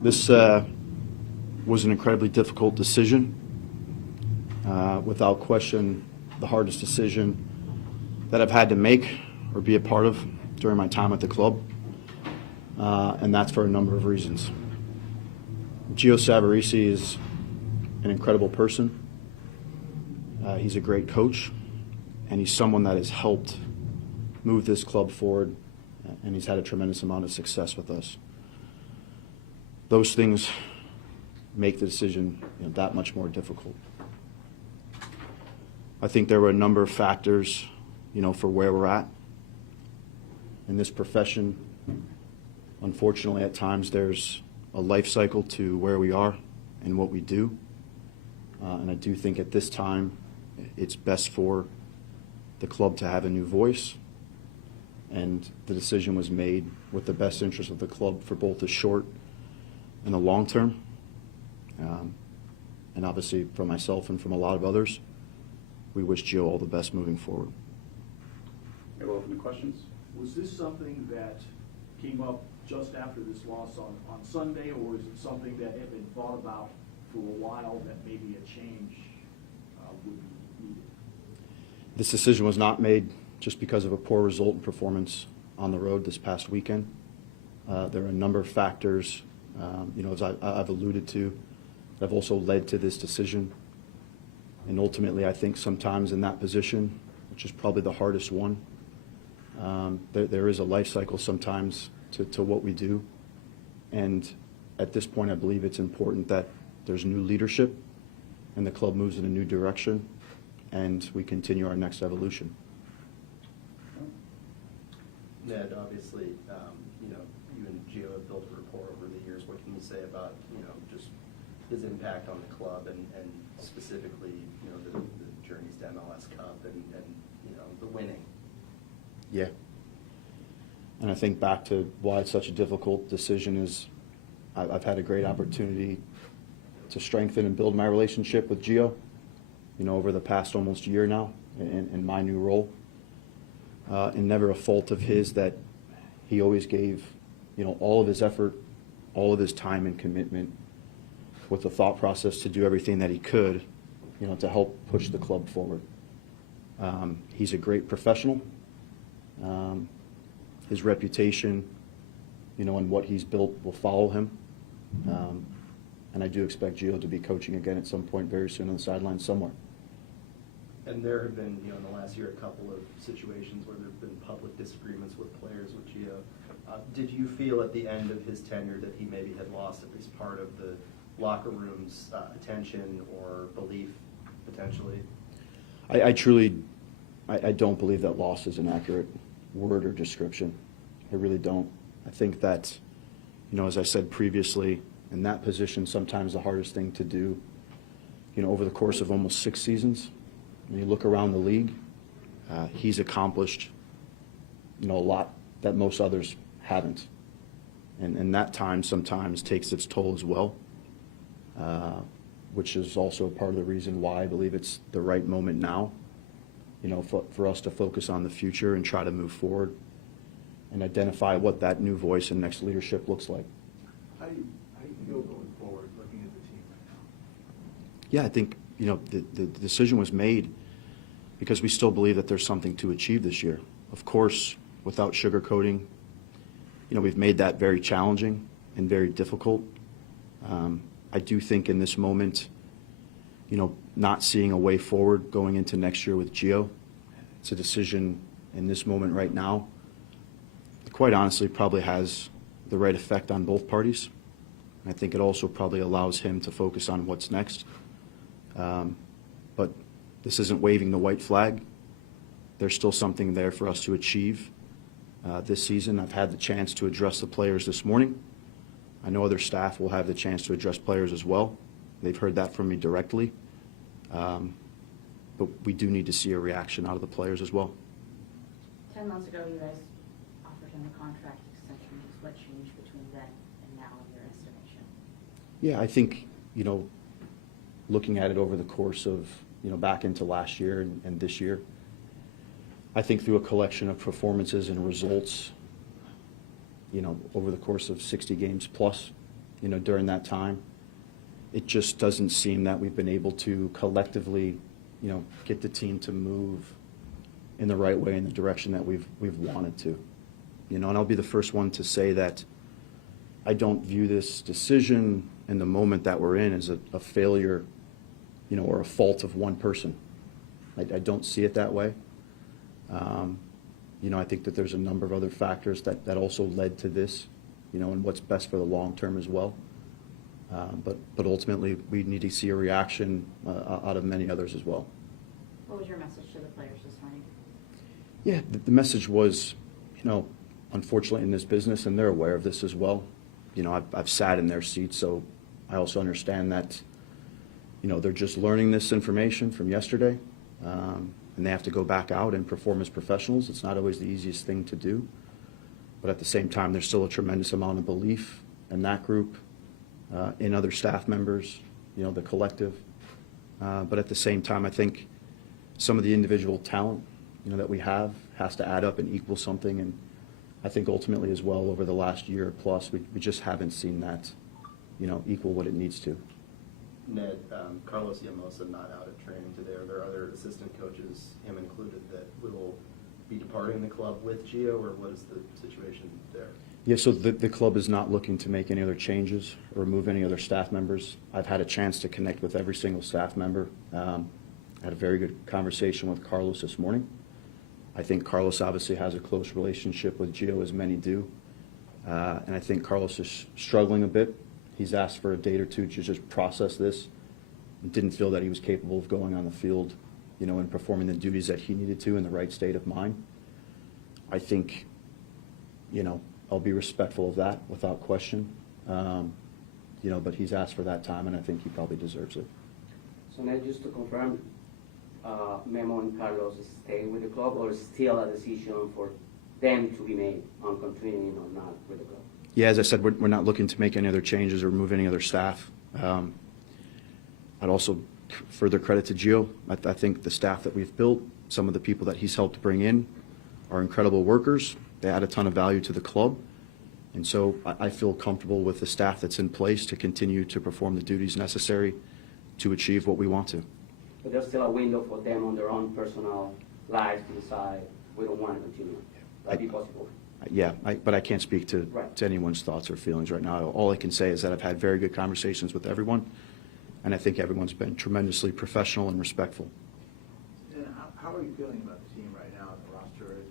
This was an incredibly difficult decision. Without question, the hardest decision that I've had to make or be a part of during my time at the club, and that's for a number of reasons. Gio Savarese is an incredible person. He's a great coach, and he's someone that has helped move this club forward, and he's had a tremendous amount of success with us. Those things make the decision that much more difficult. I think there were a number of factors, for where we're at in this profession. Unfortunately, at times there's a life cycle to where we are and what we do. And I do think at this time it's best for the club to have a new voice. And the decision was made with the best interest of the club for both the short and the long term. And obviously from myself and from a lot of others, we wish Gio all the best moving forward. We'll open the questions. Was this something that came up just after this loss on Sunday, or is it something that had been thought about for a while that maybe a change would be needed? This decision was not made just because of a poor result and performance on the road this past weekend. There are a number of factors, as I've alluded to, that have also led to this decision. And ultimately, I think sometimes in that position, which is probably the hardest one, there is a life cycle sometimes to what we do. And at this point, I believe it's important that there's new leadership and the club moves in a new direction and we continue our next evolution. Ned, obviously, you and Gio have built a rapport over the years. What can you say about, just his impact on the club and specifically, the journeys to MLS Cup and the winning? Yeah. And I think back to why it's such a difficult decision is I've had a great opportunity to strengthen and build my relationship with Gio, over the past almost year now in my new role. And never a fault of his that he always gave, all of his effort, all of his time and commitment with the thought process to do everything that he could, to help push the club forward. He's a great professional. His reputation, and what he's built will follow him. And I do expect Gio to be coaching again at some point very soon on the sidelines somewhere. And there have been, in the last year, a couple of situations where there have been public disagreements with players with Gio. Did you feel at the end of his tenure that he maybe had lost at least part of the locker room's attention or belief, potentially? I don't believe that loss is an accurate word or description. I really don't. I think that, as I said previously, in that position, sometimes the hardest thing to do, over the course of almost 6 seasons, when you look around the league, he's accomplished, a lot that most others haven't. And that time sometimes takes its toll as well, which is also part of the reason why I believe it's the right moment now, for us to focus on the future and try to move forward and identify what that new voice and next leadership looks like. How do you feel going forward, looking at the team right now? Yeah, I think, the decision was made because we still believe that there's something to achieve this year. Of course, without sugarcoating, we've made that very challenging and very difficult. I do think in this moment, not seeing a way forward going into next year with Gio, it's a decision in this moment right now, quite honestly, probably has the right effect on both parties. I think it also probably allows him to focus on what's next. But this isn't waving the white flag. There's still something there for us to achieve this season. I've had the chance to address the players this morning. I know other staff will have the chance to address players as well. They've heard that from me directly. But we do need to see a reaction out of the players as well. 10 months ago, you guys offered him a contract extension. Just what changed between then and now in your estimation? Yeah, I think, looking at it over the course of, back into last year and this year, I think through a collection of performances and results, over the course of 60 games plus, during that time. It just doesn't seem that we've been able to collectively, get the team to move in the right way, in the direction that we've wanted to. And I'll be the first one to say that I don't view this decision in the moment that we're in as a failure, or a fault of one person. I don't see it that way. I think that there's a number of other factors that also led to this, and what's best for the long term as well. But ultimately, we need to see a reaction out of many others as well. What was your message to the players this morning? Yeah, the message was, unfortunately in this business, and they're aware of this as well. I've sat in their seats, so I also understand that, they're just learning this information from yesterday, and they have to go back out and perform as professionals. It's not always the easiest thing to do, but at the same time, there's still a tremendous amount of belief in that group, in other staff members, the collective. But at the same time, I think some of the individual talent, that we have has to add up and equal something. And I think ultimately as well, over the last year plus, we just haven't seen that, equal what it needs to. Ned, Carlos Llamosa not out at training today. Are there other assistant coaches, him included, that will be departing the club with Gio, or what is the situation there? Yeah, so the club is not looking to make any other changes or remove any other staff members. I've had a chance to connect with every single staff member. Had a very good conversation with Carlos this morning. I think Carlos obviously has a close relationship with Gio, as many do. And I think Carlos is struggling a bit. He's asked for a date or two to just process this. Didn't feel that he was capable of going on the field, and performing the duties that he needed to in the right state of mind. I think, I'll be respectful of that without question. But he's asked for that time, and I think he probably deserves it. So Ned, just to confirm, Memo and Carlos stay with the club, or still a decision for them to be made on continuing or not with the club? Yeah, as I said, we're not looking to make any other changes or remove any other staff. I'd also further credit to Gio. I think the staff that we've built, some of the people that he's helped bring in, are incredible workers. They add a ton of value to the club. And so I feel comfortable with the staff that's in place to continue to perform the duties necessary to achieve what we want to. But there's still a window for them on their own personal lives to decide we don't want to continue. That'd be possible. Yeah, but I can't speak to Right. anyone's thoughts or feelings right now. All I can say is that I've had very good conversations with everyone, and I think everyone's been tremendously professional and respectful. And how are you feeling about the team right now, the roster, and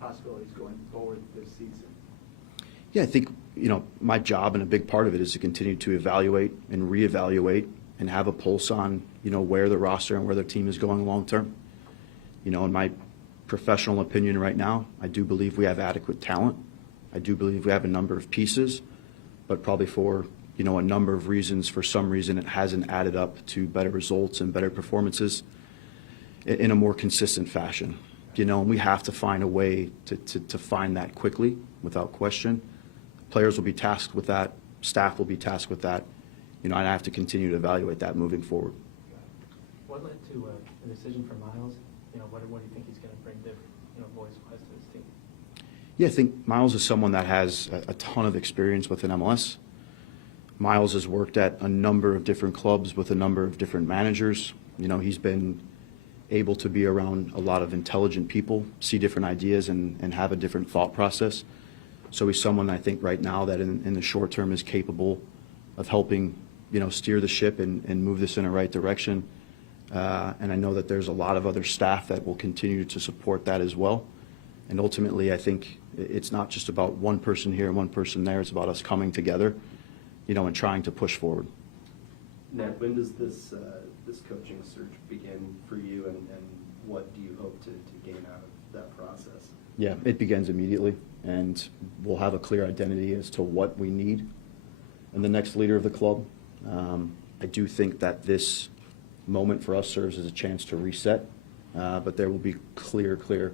possibilities going forward this season? Yeah, I think, my job and a big part of it is to continue to evaluate and reevaluate and have a pulse on, where the roster and where the team is going long term. In my professional opinion right now, I do believe we have adequate talent. I do believe we have a number of pieces, but probably for, a number of reasons, for some reason it hasn't added up to better results and better performances in a more consistent fashion. And we have to find a way to find that quickly, without question. Players will be tasked with that, staff will be tasked with that, and I have to continue to evaluate that moving forward. What led to the decision for Miles? What do you think he's going to bring different, voice-wise to this team? Yeah, I think Miles is someone that has a ton of experience within MLS. Miles has worked at a number of different clubs with a number of different managers. He's been able to be around a lot of intelligent people, see different ideas, and have a different thought process. So he's someone I think right now that in the short term is capable of helping, steer the ship and move this in the right direction. And I know that there's a lot of other staff that will continue to support that as well. And ultimately, I think it's not just about one person here and one person there. It's about us coming together, and trying to push forward. Ned, when does this coaching search begin for you, and what do you hope to gain out of that process? Yeah, it begins immediately, and we'll have a clear identity as to what we need in the next leader of the club. I do think that this moment for us serves as a chance to reset, but there will be clear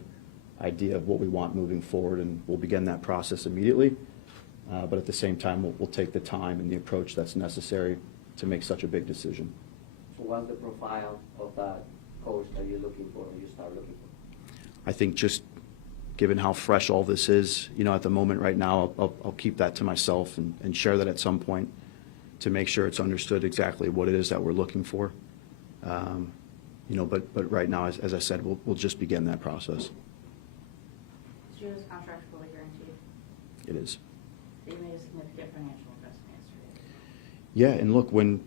idea of what we want moving forward, and we'll begin that process immediately. But at the same time, we'll take the time and the approach that's necessary to make such a big decision. So what's the profile of that coach that you're looking for, or you start looking for? I think just given how fresh all this is, you know, at the moment right now, I'll keep that to myself and share that at some point to make sure it's understood exactly what it is that we're looking for. You know, but right now, as I said, we'll just begin that process. Is Gio's contract fully guaranteed? It is. They made a significant financial investment yesterday. Yeah, and look, when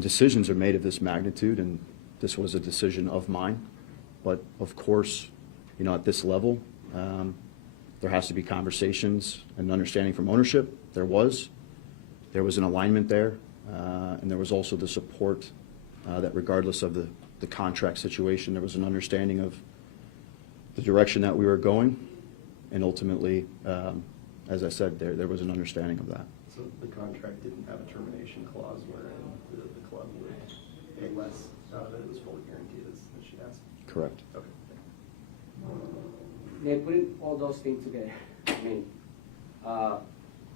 decisions are made of this magnitude, and this was a decision of mine, but of course, you know, at this level, there has to be conversations and understanding from ownership. There was an alignment there, and there was also the support that regardless of the contract situation, there was an understanding of the direction that we were going, and ultimately, as I said, there was an understanding of that. So the contract didn't have a termination clause wherein the club would pay less now that it was fully guaranteed, as she asked? Correct. Okay. Yeah, putting all those things together, I mean,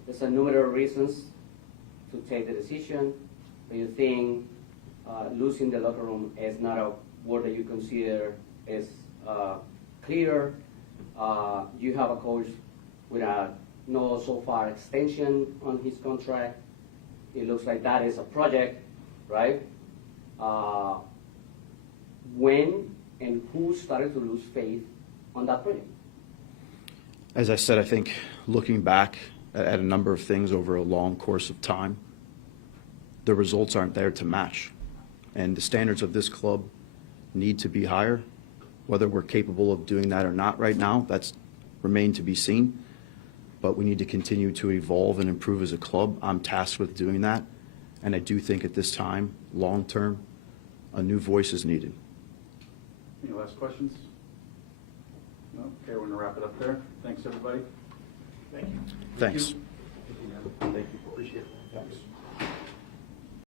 there's a number of reasons to take the decision. But you think losing the locker room is not a word that you consider is clear. You have a coach with a no so far extension on his contract. It looks like that is a project, right? When and who started to lose faith on that project? As I said, I think looking back at a number of things over a long course of time, the results aren't there to match. And the standards of this club need to be higher. Whether we're capable of doing that or not right now, that's remained to be seen. But we need to continue to evolve and improve as a club. I'm tasked with doing that. And I do think at this time, long term, a new voice is needed. Any last questions? No? Okay, we're going to wrap it up there. Thanks, everybody. Thank you. Thanks. Thank you. Appreciate it.